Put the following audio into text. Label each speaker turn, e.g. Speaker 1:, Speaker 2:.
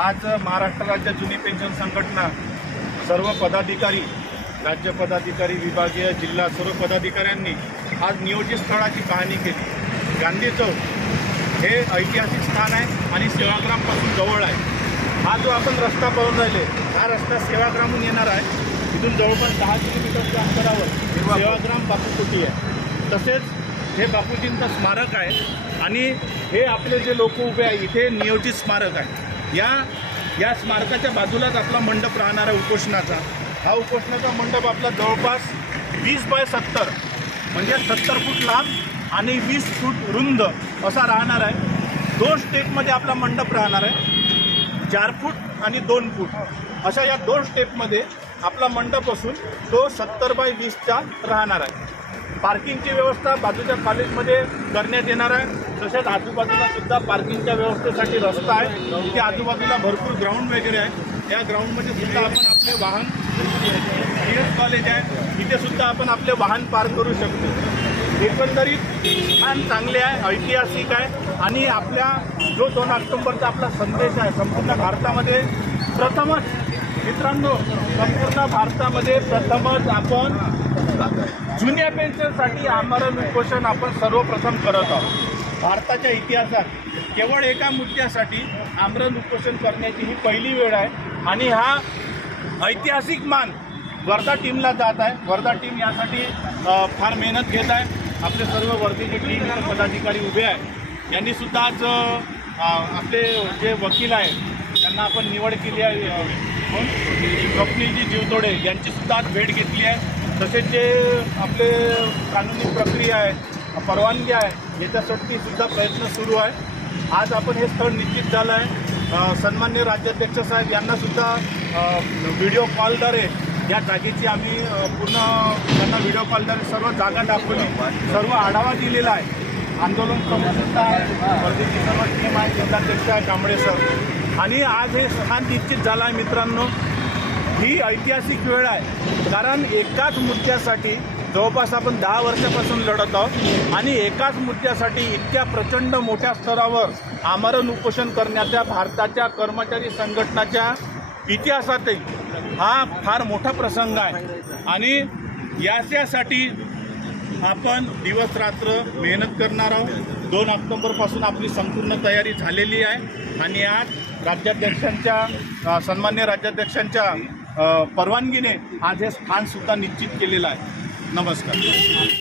Speaker 1: आज महाराष्ट्र राज्य जुनी पेन्शन संघटना सर्व पदाधिकारी राज्य पदाधिकारी विभागीय जिल्हा सर्व पदाधिकाऱ्यांनी आज नियोजित स्थळाची पाहणी केली. गांधी चौक हे ऐतिहासिक स्थान आहे आणि सेवाग्रामपासून जवळ आहे. हा जो आपण रस्ता पाहून राहिले हा रस्ता सेवाग्रामहून येणार आहे. इथून जवळपास दहा किलोमीटरच्या अंतरावर सेवाग्राम बापूकुटी आहे. तसेच हे बापूजींचं स्मारक आहे आणि हे आपले जे लोक उभे आहे इथे नियोजित स्मारक आहे. या या स्मारकाच्या बाजूलाच आपला मंडप राहणार आहे उपोषणाचा. हा उपोषणाचा मंडप आपला जवळपास वीस बाय सत्तर म्हणजे सत्तर फूट लांब आणि वीस फूट रुंद असा राहणार आहे. दोन स्टेपमध्ये आपला मंडप राहणार आहे. चार फूट आणि दोन फूट. अशा या दोन स्टेपमध्ये आपला मंडप असून तो सत्तर बाय वीसचा राहणार आहे. पार्किंगची व्यवस्था बाजूच्या कॉलेजमध्ये करण्यात येणार आहे. तसेच आजूबाजूला सुद्धा पार्किंगच्या व्यवस्थेसाठी रस्ता आहे. की आजूबाजूला भरपूर ग्राउंड वगैरे आहे. या ग्राउंडमध्ये सुद्धा आपण आपले वाहन बी एस कॉलेज आहे. इथे सुद्धा आपण आपले वाहन पार्क करू शकतो. एकंदरीत छान चांगले आहे ऐतिहासिक आहे. आणि आपल्या जो दोन ऑक्टोबरचा आपला संदेश आहे संपूर्ण भारतामध्ये प्रथमच मित्रांनो संपूर्ण भारतामध्ये प्रथमच आपण जुन्या पेन्शनसाठी आमरण उपोषण आपण सर्वप्रथम करत आहोत. भारताच्या इतिहासात केवळ एका मुद्द्यासाठी आमरण उपोषण करण्याची ही पहिली वेळ आहे आणि हा ऐतिहासिक मान वर्धा टीमला जात आहे. वर्धा टीम यासाठी फार मेहनत घेत आहे. आपले सर्व वर्धेचे टीम पदाधिकारी उभे आहे यांनी सुद्धा आज आपले जे वकील आहेत त्यांना आपण निवड केली आहे. अ, जीवतोडे यांची सुद्धा आज भेट घेतली आहे. तसेच जे आपले कानूनी प्रक्रिया आहे परवानगी आहे याच्यासाठी सुद्धा प्रयत्न सुरू आहे. आज आपण हे स्थळ निश्चित झालं आहे. सन्मान्य राज्याध्यक्ष साहेब यांना सुद्धा व्हिडिओ कॉलद्वारे या जागेची आम्ही पूर्ण त्यांना व्हिडिओ कॉलद्वारे सर्व जागा दाखवली सर्व आढावा दिलेला आहे. आंदोलन प्रमुखसुद्धा आहे वर्धेची सर्व टीम आहे जिल्हाध्यक्ष आहे कांबळे सर आणि आज हे स्थान निश्चित झालं आहे मित्रांनो. ही ऐतिहासिक वेळ आहे. कारण एकाच मुद्द्यासाठी जवळपास आपण दहा वर्षापासून लढत आहोत आणि एकाच मुद्द्यासाठी इतक्या प्रचंड मोठ्या स्तरावर आमरण उपोषण करण्याच्या भारताच्या कर्मचारी संघटनाच्या इतिहासातही हा फार मोठा प्रसंग आहे. आणि याच्यासाठी आपण दिवस रात्र मेहनत करणार आहोत. दोन ऑक्टोबरपासून आपली संपूर्ण तयारी झालेली आहे. आणि आज राज्याध्यक्षांच्या सन्मान्य राज्याध्यक्षांच्या परवानगीने आज हे स्थानसुद्धा निश्चित केलेलं आहे. नमस्कार.